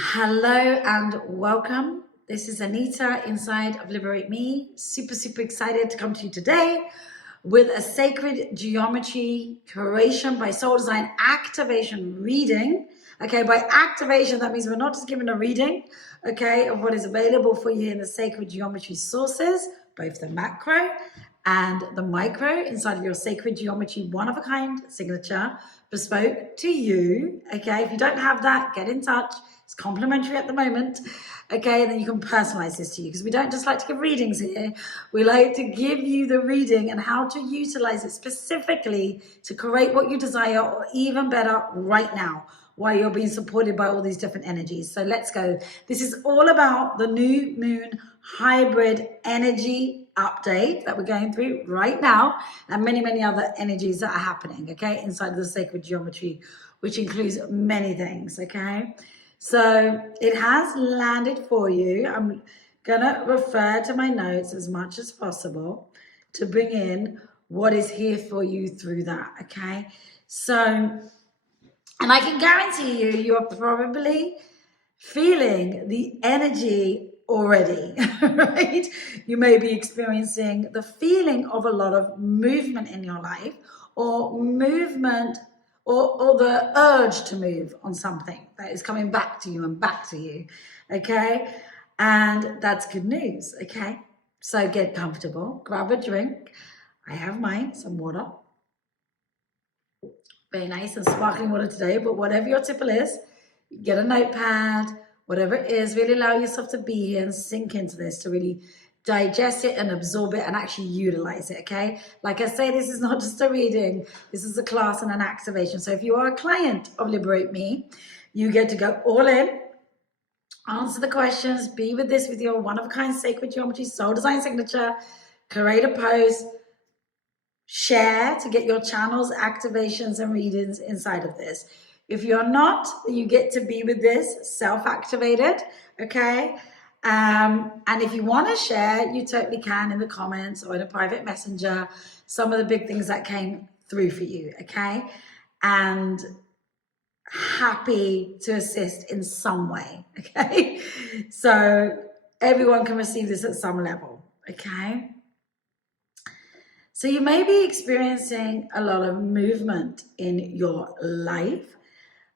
Hello and welcome. This is Anita inside of Liberate Me. Super excited to come to you today with a sacred geometry creation by soul design activation reading. Okay, by activation, that means we're not just giving a reading, okay, of what is available for you in the sacred geometry sources, both the macro and the micro inside of your sacred geometry one-of-a-kind signature, bespoke to you. Okay, if you don't have that, get in touch. It's complimentary at the moment. Okay, and then you can personalize this to you, because we don't just like to give readings here. We like to give you the reading and how to utilize it specifically to create what you desire, or even better, right now, while you're being supported by all these different energies. So let's go. This is all about the new moon hybrid energy update that we're going through right now, and many other energies that are happening, okay, inside of the sacred geometry, which includes many things, okay? So it has landed for you. I'm gonna refer to my notes as much as possible to bring in what is here for you through that, okay? So, and I can guarantee you are probably feeling the energy already, right? You may be experiencing the feeling of a lot of movement in your life, or movement, or the urge to move on something that is coming back to you and back to you, okay? And that's good news, okay? So get comfortable, grab a drink. I have mine, some water. Very nice and sparkling water today, but whatever your tipple is, get a notepad, whatever it is, really allow yourself to be here and sink into this, to really digest it and absorb it and actually utilize it, okay? Like I say, this is not just a reading, this is a class and an activation. So if you are a client of Liberate Me, you get to go all in, answer the questions, be with this with your one-of-a-kind sacred geometry soul design signature, create a post, share to get your channels, activations, and readings inside of this. If you're not, then you get to be with this self-activated, okay? And if you want to share, you totally can in the comments or in a private messenger, some of the big things that came through for you, okay? And happy to assist in some way, okay? So everyone can receive this at some level, okay? So you may be experiencing a lot of movement in your life,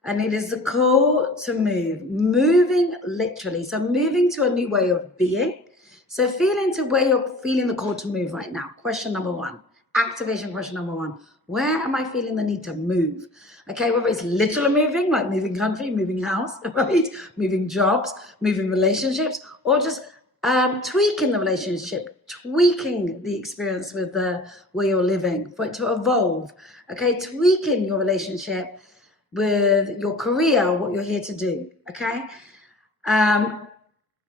and it is the call to move, moving literally. So moving to a new way of being. So feeling to where you're feeling the call to move right now. Question number one, activation question number one. Where am I feeling the need to move? Okay, whether it's literally moving, like moving country, moving house, right? Moving jobs, moving relationships, or just tweaking the relationship, tweaking the experience with the where you're living for it to evolve. Okay, tweaking your relationship with your career, what you're here to do. Okay,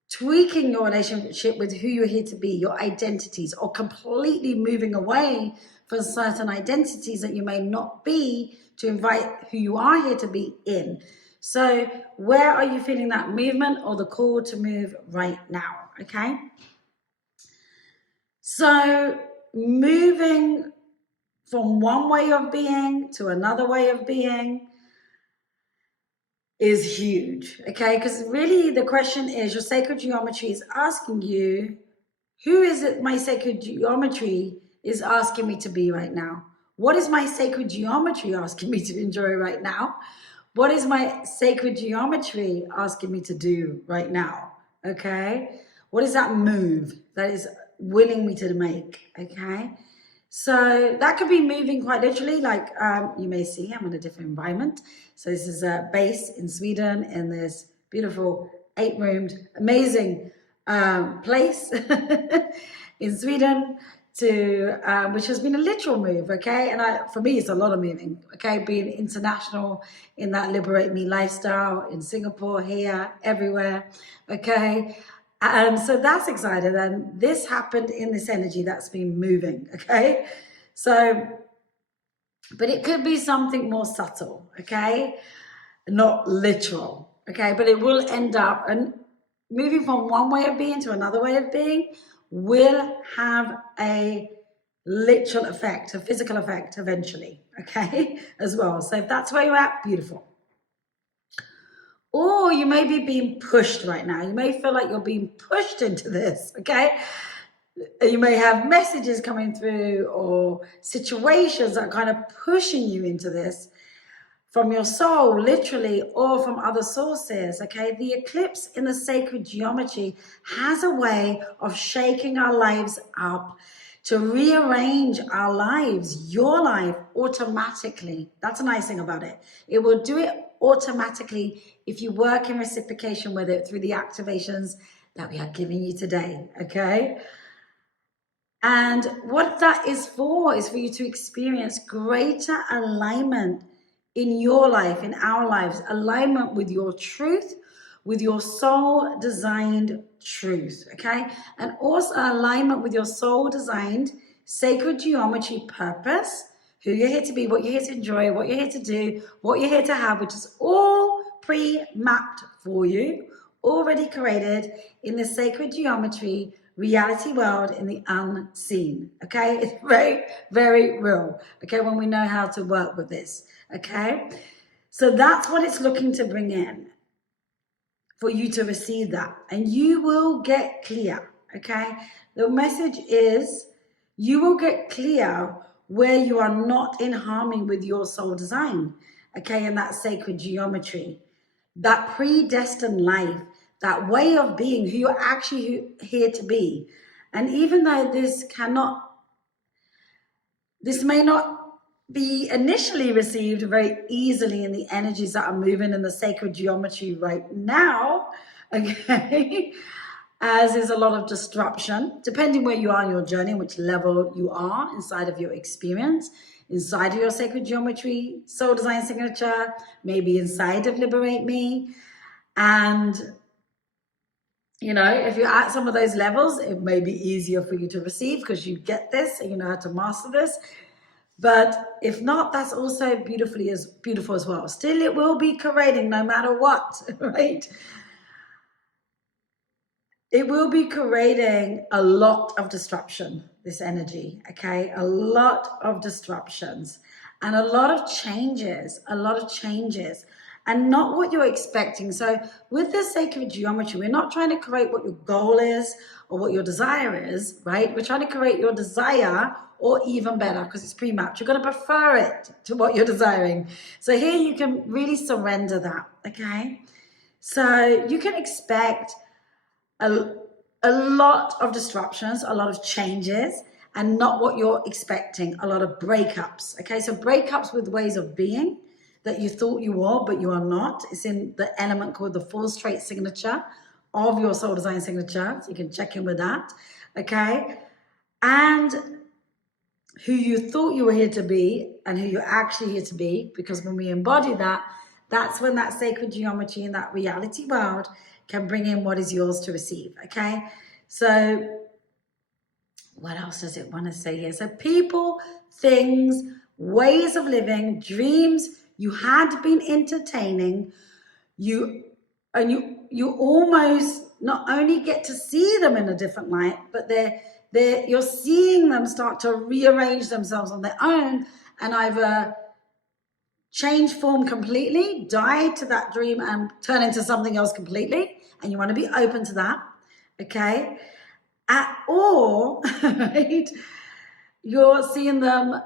tweaking your relationship with who you're here to be, your identities, or completely moving away from certain identities that you may not be to invite who you are here to be in. So where are you feeling that movement or the call to move right now? Okay. So moving from one way of being to another way of being is huge, okay? Because really the question is, your sacred geometry is asking you, who is it my sacred geometry is asking me to be right now? What is my sacred geometry asking me to enjoy right now? What is my sacred geometry asking me to do right now? Okay. What is that move that is willing me to make? Okay. So that could be moving quite literally, like you may see, I'm in a different environment. So this is a base in Sweden in this beautiful 8-roomed, amazing place in Sweden, to which has been a literal move, okay? And for me, it's a lot of moving, okay? Being international in that Liberate Me lifestyle, in Singapore, here, everywhere, okay? And so that's exciting. And this happened in this energy that's been moving, okay? So, but it could be something more subtle, okay? Not literal, okay? But it will end up, and moving from one way of being to another way of being will have a literal effect, a physical effect eventually, okay, as well. So if that's where you're at, beautiful. or you may be being pushed right now. You may feel like you're being pushed into this, okay? You may have messages coming through or situations that are kind of pushing you into this from your soul, literally, or from other sources, okay? The eclipse in the sacred geometry has a way of shaking our lives up to rearrange our lives, your life, automatically. That's a nice thing about it. It will do it automatically if you work in reciprocation with it through the activations that we are giving you today, okay? And what that is for you to experience greater alignment in your life, in our lives, alignment with your truth, with your soul designed truth, okay? And also alignment with your soul designed sacred geometry purpose, who you're here to be, what you're here to enjoy, what you're here to do, what you're here to have, which is all pre-mapped for you, already created in the sacred geometry reality world in the unseen, okay? It's very, very real, okay, when we know how to work with this, okay? So that's what it's looking to bring in for you to receive that, and you will get clear, okay? The message is you will get clear where you are not in harmony with your soul design, okay, and that sacred geometry, that predestined life, that way of being, who you're actually here to be. And even though this may not be initially received very easily in the energies that are moving in the sacred geometry right now, okay, as is a lot of disruption, depending where you are in your journey, which level you are inside of your experience, inside of your sacred geometry, soul design signature, maybe inside of Liberate Me. And you know, if you're at some of those levels, it may be easier for you to receive because you get this and you know how to master this. But if not, that's also beautiful as well. Still, it will be creating no matter what, right? It will be creating a lot of disruption, this energy, okay? A lot of disruptions and a lot of changes, and not what you're expecting. So with the sacred geometry, we're not trying to create what your goal is or what your desire is, right? We're trying to create your desire, or even better, because it's pre-mapped. You're going to prefer it to what you're desiring. So here you can really surrender that, okay? So you can expect a lot of disruptions, a lot of changes, and not what you're expecting, a lot of breakups, okay? So breakups with ways of being that you thought you were, but you are not. It's in the element called the false trait signature of your soul design signature, so you can check in with that, okay? And who you thought you were here to be and who you're actually here to be, because when we embody that, that's when that sacred geometry in that reality world can bring in what is yours to receive, okay? So what else does it want to say here? So people, things, ways of living, dreams you had been entertaining, you almost not only get to see them in a different light, but you're seeing them start to rearrange themselves on their own and either change form completely, die to that dream and turn into something else completely. And you want to be open to that, okay? Or, right, you're seeing them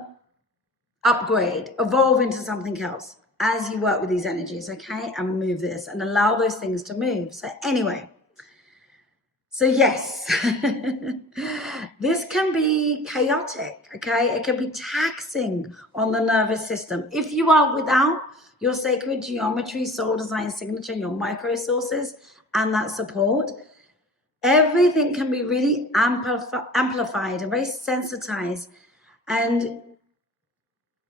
upgrade, evolve into something else as you work with these energies, okay? And move this and allow those things to move. So anyway, so yes, this can be chaotic, okay? It can be taxing on the nervous system. If you are without your sacred geometry, soul design signature, and your micro sources and that support, everything can be really amplified and very sensitized. And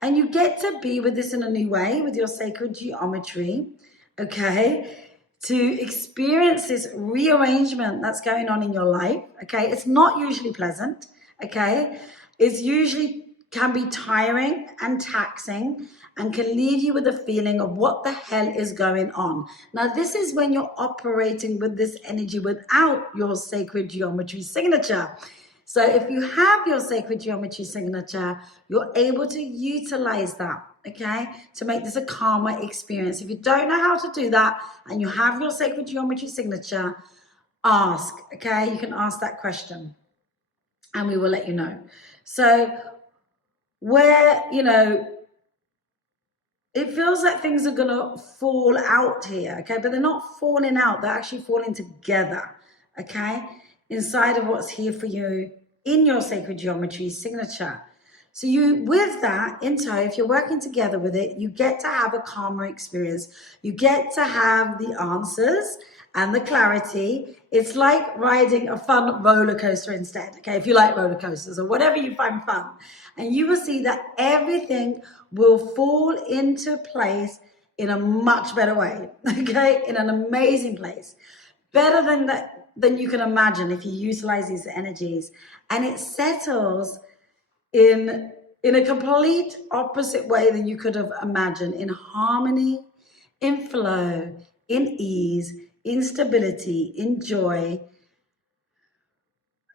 you get to be with this in a new way with your sacred geometry, okay? To experience this rearrangement that's going on in your life, okay? It's not usually pleasant, okay? It's usually can be tiring and taxing and can leave you with a feeling of what the hell is going on. Now, this is when you're operating with this energy without your sacred geometry signature. So if you have your sacred geometry signature, you're able to utilize that, okay, to make this a calmer experience. If you don't know how to do that and you have your sacred geometry signature, ask, okay? You can ask that question and we will let you know. So where, you know, it feels like things are going to fall out here, okay? But they're not falling out. They're actually falling together, okay? Inside of what's here for you in your sacred geometry signature. So you, with that in tow, if you're working together with it, you get to have a calmer experience. You get to have the answers and the clarity. It's like riding a fun roller coaster instead, okay? If you like roller coasters or whatever you find fun. And you will see that everything will fall into place in a much better way, okay? In an amazing place. Better than you can imagine if you utilize these energies. And it settles in a complete opposite way than you could have imagined, in harmony, in flow, in ease, in stability, in joy.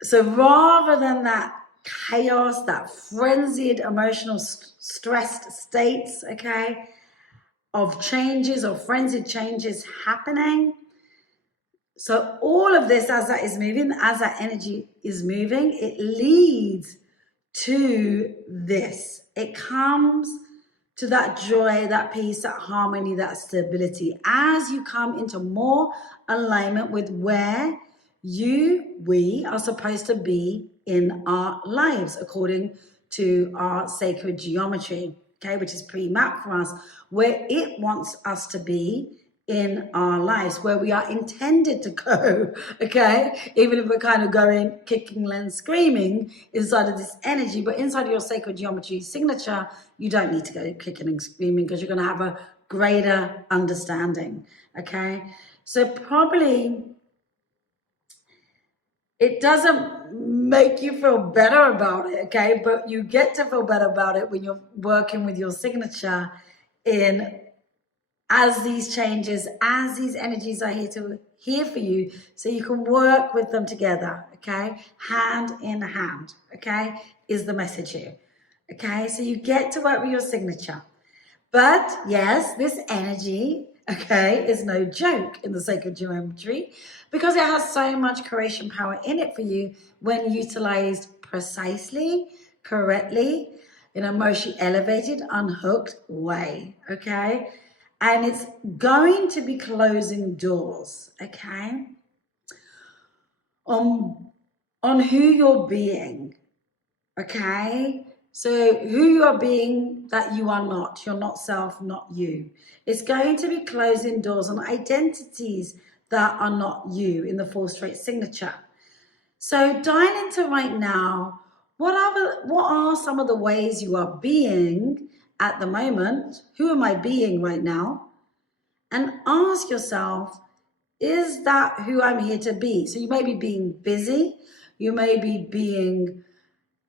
So rather than that chaos, that frenzied emotional stressed states, okay, of changes or frenzied changes happening. So all of this, as that is moving, as that energy is moving, it leads to this. It comes to that joy, that peace, that harmony, that stability, as you come into more alignment with where we are supposed to be in our lives, according to our sacred geometry, okay, which is pre-mapped for us, where it wants us to be in our lives, where we are intended to go, okay, even if we're kind of going kicking and screaming inside of this energy. But inside of your sacred geometry signature, you don't need to go kicking and screaming, because you're going to have a greater understanding, okay? So probably it doesn't make you feel better about it, okay, but you get to feel better about it when you're working with your signature in, as these changes, as these energies are here for you, so you can work with them together, okay? Hand in hand, okay, is the message here, okay? So you get to work with your signature. But yes, this energy, okay, is no joke in the sacred geometry, because it has so much creation power in it for you when utilized precisely, correctly, in a emotionally elevated, unhooked way, okay? And it's going to be closing doors, okay, on who you're being, okay? So who you are being that you are not. You're not self, not you. It's going to be closing doors on identities that are not you in the 4 straight signature. So dial into right now, what are some of the ways you are being at the moment? Who am I being right now? And ask yourself, is that who I'm here to be? So you may be being busy, you may be being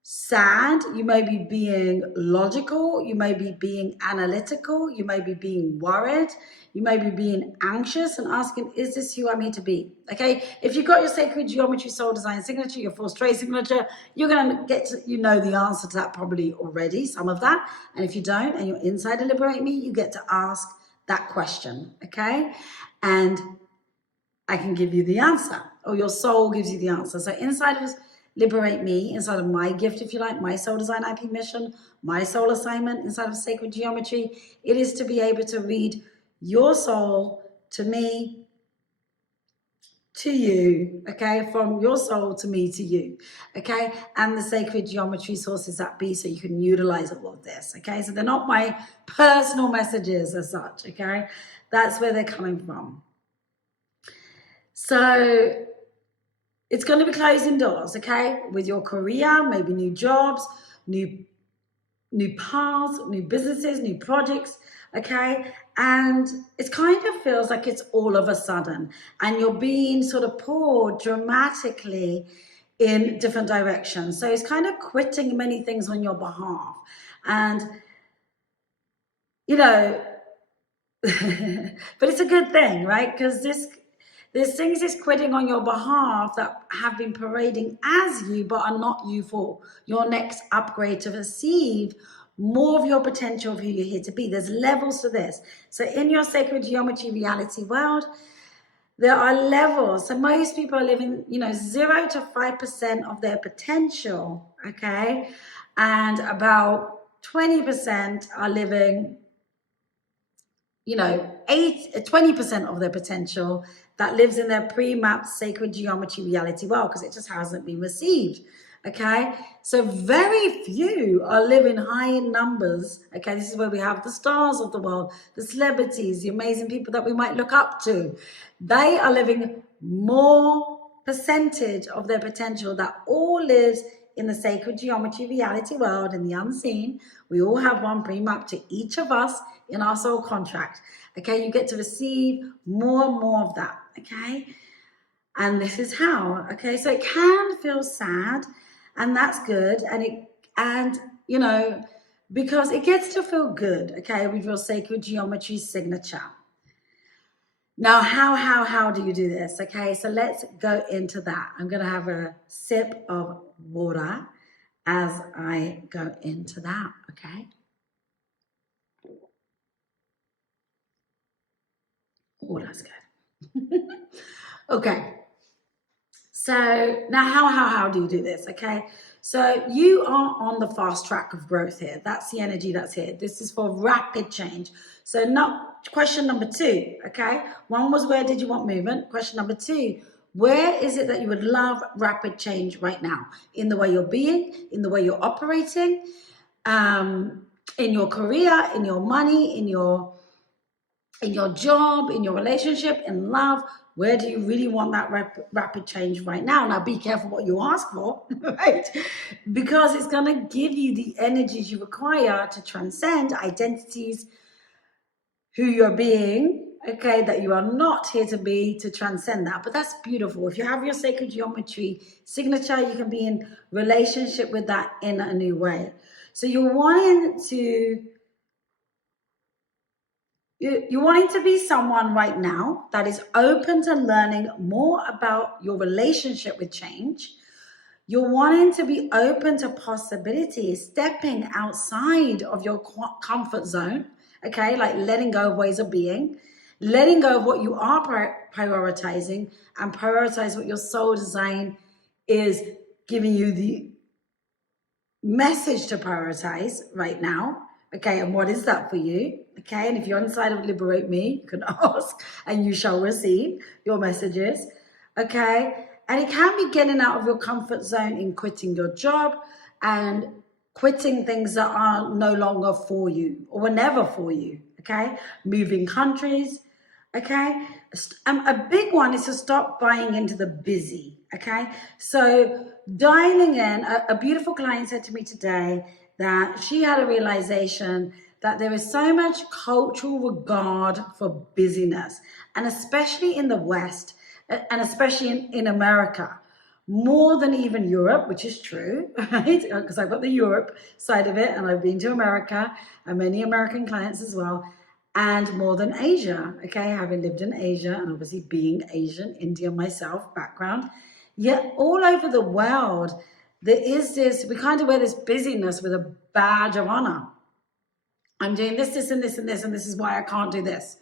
sad, you may be being logical, you may be being analytical, you may be being worried, you may be being anxious, and asking, is this who I'm here to be? Okay, if you've got your sacred geometry soul design signature, your 4 straight signature, you're going to get to, you know the answer to that probably already, some of that. And if you don't, and you're inside to Liberate Me, you get to ask that question, okay? And I can give you the answer, or your soul gives you the answer. So inside of Liberate Me, inside of my gift, if you like, my soul design IP mission, my soul assignment inside of sacred geometry, it is to be able to read your soul to me, to you, okay, from your soul to me, to you, okay, and the sacred geometry sources that be, so you can utilize all of this, okay? So they're not my personal messages as such, okay? That's where they're coming from. So it's going to be closing doors, okay, with your career, maybe new jobs, new paths, new businesses, new projects, okay? And it kind of feels like it's all of a sudden, and you're being sort of pulled dramatically in different directions. So it's kind of quitting many things on your behalf. And, you know, but it's a good thing, right? Because there's things it's quitting on your behalf that have been parading as you, but are not you, for your next upgrade to receive more of your potential of who you're here to be. There's levels to this. So in your sacred geometry reality world, there are levels. So most people are living, 0 to 5% of their potential, okay? And about 20% are living, 20% of their potential that lives in their pre-mapped sacred geometry reality world because it just hasn't been received. Okay, so very few are living high in numbers. Okay, this is where we have the stars of the world, the celebrities, the amazing people that we might look up to. They are living more percentage of their potential that all lives in the sacred geometry reality world, in the unseen. We all have one pre-mapped to each of us in our soul contract. Okay, you get to receive more and more of that. Okay, and this is how. Okay, so it can feel sad, and that's good, because it gets to feel good. Okay, with your sacred geometry signature. Now, how do you do this? Okay, so let's go into that. I'm gonna have a sip of water as I go into that. Okay. Oh, that's good. Okay. So now how do you do this? Okay. So you are on the fast track of growth here. That's the energy that's here. This is for rapid change. So not question number 2. Okay. One was, where did you want movement? Question number 2, where is it that you would love rapid change right now? In the way you're being, in the way you're operating, in your career, in your money, in your job, in your relationship, in love. Where do you really want that rapid change right now? Now, be careful what you ask for, right? Because it's going to give you the energies you require to transcend identities, who you're being, okay, that you are not here to be, to transcend that. But that's beautiful. If you have your sacred geometry signature, you can be in relationship with that in a new way. So you're wanting to be someone right now that is open to learning more about your relationship with change. You're wanting to be open to possibilities, stepping outside of your comfort zone, okay? Like letting go of ways of being, letting go of what you are prioritizing, and prioritize what your soul design is giving you the message to prioritize right now. Okay, and what is that for you? Okay, and if you're inside of Liberate Me, you can ask and you shall receive your messages. Okay, and it can be getting out of your comfort zone in quitting your job and quitting things that are no longer for you or were never for you. Okay, moving countries. Okay, a big one is to stop buying into the busy. Okay, so dialing in, a beautiful client said to me today that she had a realization that there is so much cultural regard for busyness, and especially in the West, and especially in America, more than even Europe, which is true, right? Because I've got the Europe side of it, and I've been to America, and many American clients as well, and more than Asia, okay? Having lived in Asia, and obviously being Asian, Indian myself, background, yet all over the world, there is this, we kind of wear this busyness with a badge of honor. I'm doing this, this, and this, and this, and this is why I can't do this.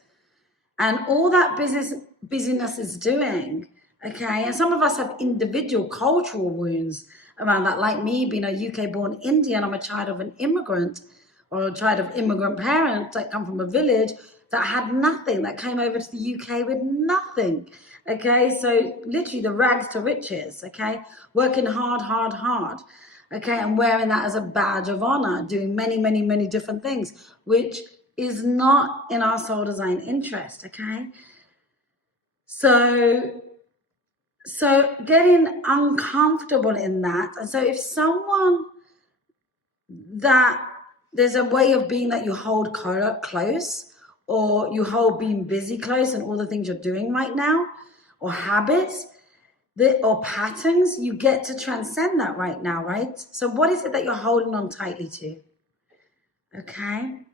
And all that busyness is doing, okay? And some of us have individual cultural wounds around that, like me being a UK-born Indian. I'm a child of an immigrant, or a child of immigrant parents that come from a village that had nothing, that came over to the UK with nothing. Okay, so literally the rags to riches, okay? Working hard, okay? And wearing that as a badge of honor, doing many different things, which is not in our soul design interest, okay? So getting uncomfortable in that. And so if someone that there's a way of being that you hold close, or you hold being busy close, and all the things you're doing right now, or habits, or patterns, you get to transcend that right now, right? So what is it that you're holding on tightly to? Okay.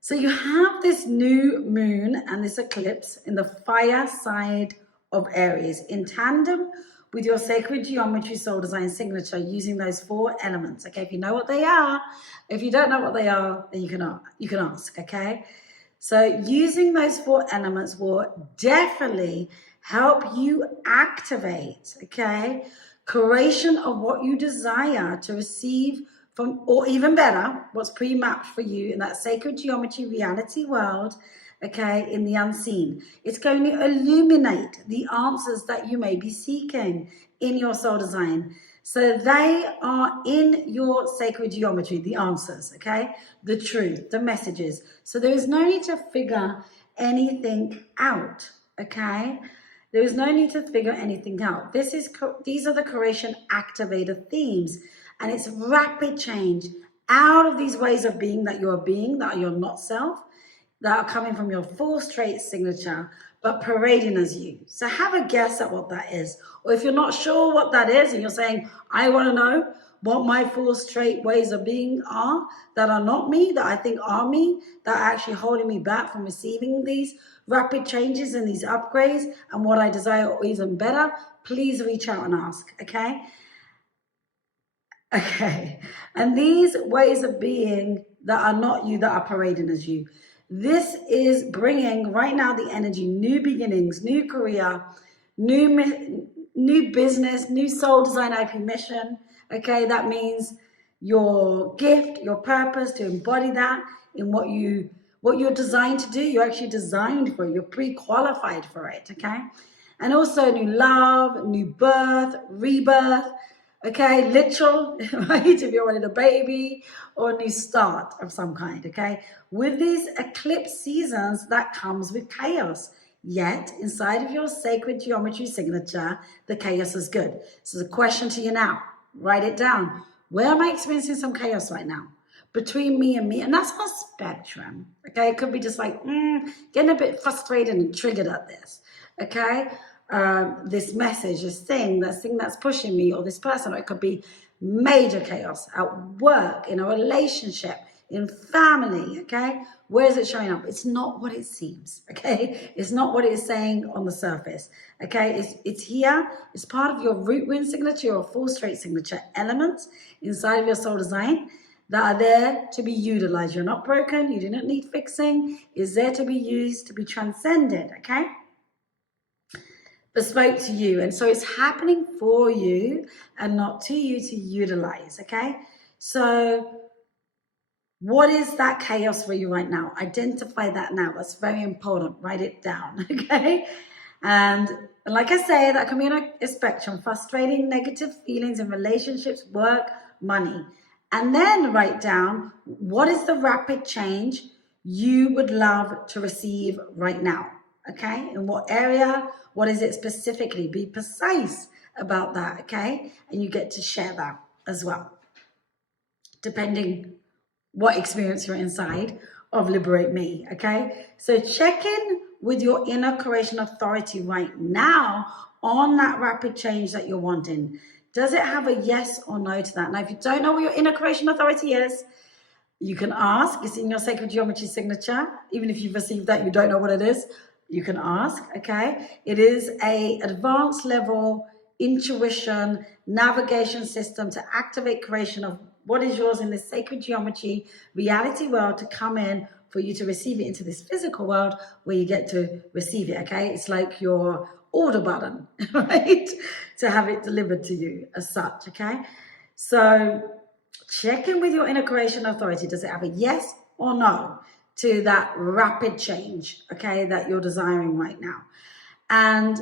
So you have this new moon and this eclipse in the fire side of Aries in tandem with your sacred geometry soul design signature using those 4 elements. Okay, if you know what they are, if you don't know what they are, then you can ask. Okay, so using those 4 elements will definitely help you activate, okay, creation of what you desire to receive from, or even better, what's pre-mapped for you in that sacred geometry reality world, okay, in the unseen. It's going to illuminate the answers that you may be seeking in your soul design. So they are in your sacred geometry, the answers, okay, the truth, the messages. So there is no need to figure anything out, okay? There is no need to figure anything out. These are the creation activator themes, and it's rapid change out of these ways of being that you're being, that are your not self, that are coming from your full straight signature, but parading as you. So have a guess at what that is. Or if you're not sure what that is and you're saying, I want to know what my full straight ways of being are, that are not me, that I think are me, that are actually holding me back from receiving these rapid changes and these upgrades and what I desire or even better, please reach out and ask, okay? Okay, and these ways of being that are not you, that are parading as you. This is bringing right now the energy, new beginnings, new career, new business, new soul design IP mission. Okay, that means your gift, your purpose, to embody that in what you're designed to do. You're actually designed for it. You're pre-qualified for it. Okay, and also new love, new birth, rebirth. Okay, literal, right? If you're wanting a baby or a new start of some kind, okay? With these eclipse seasons, that comes with chaos. Yet, inside of your sacred geometry signature, the chaos is good. So the question to you now, write it down. Where am I experiencing some chaos right now? Between me and me, and that's on a spectrum, okay? It could be just like, getting a bit frustrated and triggered at this, okay? This message, this thing that's pushing me, or this person, or it could be major chaos at work, in a relationship, in family, okay? Where is it showing up? It's not what it seems, okay? It's not what it is saying on the surface, okay? It's here. It's part of your root wind signature or full straight signature elements inside of your soul design that are there to be utilized. You're not broken. You do not need fixing. It's there to be used, to be transcended, okay? Bespoke to you. And so it's happening for you and not to you to utilize, okay? So what is that chaos for you right now? Identify that now. That's very important. Write it down, okay? And like I say, that can be on a spectrum: frustrating, negative feelings in relationships, work, money. And then write down, what is the rapid change you would love to receive right now? Okay, in what area? What is it specifically? Be precise about that, okay? And you get to share that as well, depending what experience you're inside of Liberate Me, okay? So check in with your inner creation authority right now on that rapid change that you're wanting. Does it have a yes or no to that? Now, if you don't know what your inner creation authority is, you can ask. It's in your sacred geometry signature. Even if you've received that, you don't know what it is, you can ask, okay? It is a advanced level intuition navigation system to activate creation of what is yours in this sacred geometry reality world, to come in for you to receive it into this physical world where you get to receive it, okay? It's like your order button, right? To have it delivered to you as such, okay? So check in with your inner creation authority. Does it have a yes or no to that rapid change, okay, that you're desiring right now? And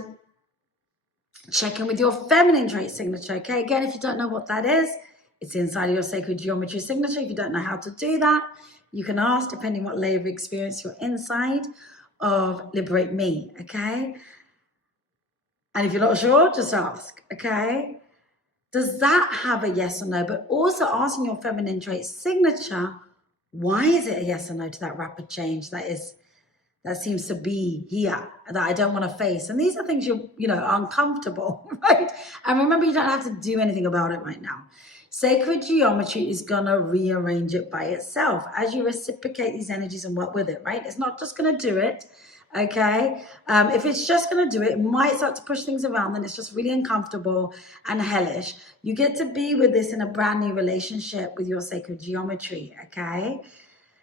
check in with your feminine trait signature, okay? Again, if you don't know what that is, it's inside of your sacred geometry signature. If you don't know how to do that, you can ask, depending what layer of experience you're inside of Liberate Me, okay? And if you're not sure, just ask, okay? Does that have a yes or no? But also asking your feminine trait signature, why is it a yes or no to that rapid change that seems to be here, that I don't want to face? And these are things are uncomfortable, right? And remember, you don't have to do anything about it right now. Sacred geometry is going to rearrange it by itself as you reciprocate these energies and work with it, right? It's not just going to do it Okay, if it's just going to do it, it might start to push things around, then it's just really uncomfortable and hellish. You get to be with this in a brand new relationship with your sacred geometry. Okay,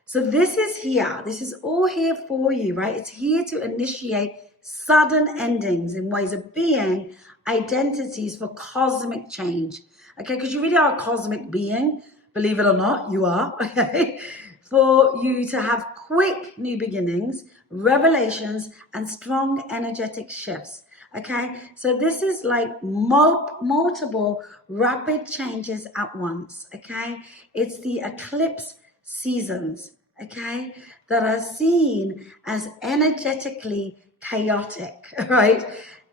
so this is here. This is all here for you, right? It's here to initiate sudden endings in ways of being, identities for cosmic change. Okay, because you really are a cosmic being, believe it or not, you are. Okay, for you to have quick new beginnings, revelations, and strong energetic shifts. Okay, so this is like multiple rapid changes at once. Okay, it's the eclipse seasons, okay, that are seen as energetically chaotic, right?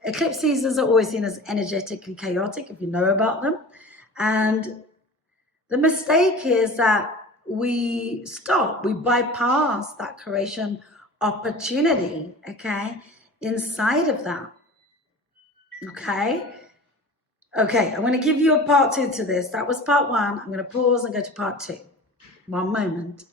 Eclipse seasons are always seen as energetically chaotic, if you know about them. And the mistake is that we stop, we bypass that creation opportunity, okay, inside of that, okay? Okay, I'm going to give you a part 2 to this. That was part 1. I'm going to pause and go to part 2. One moment.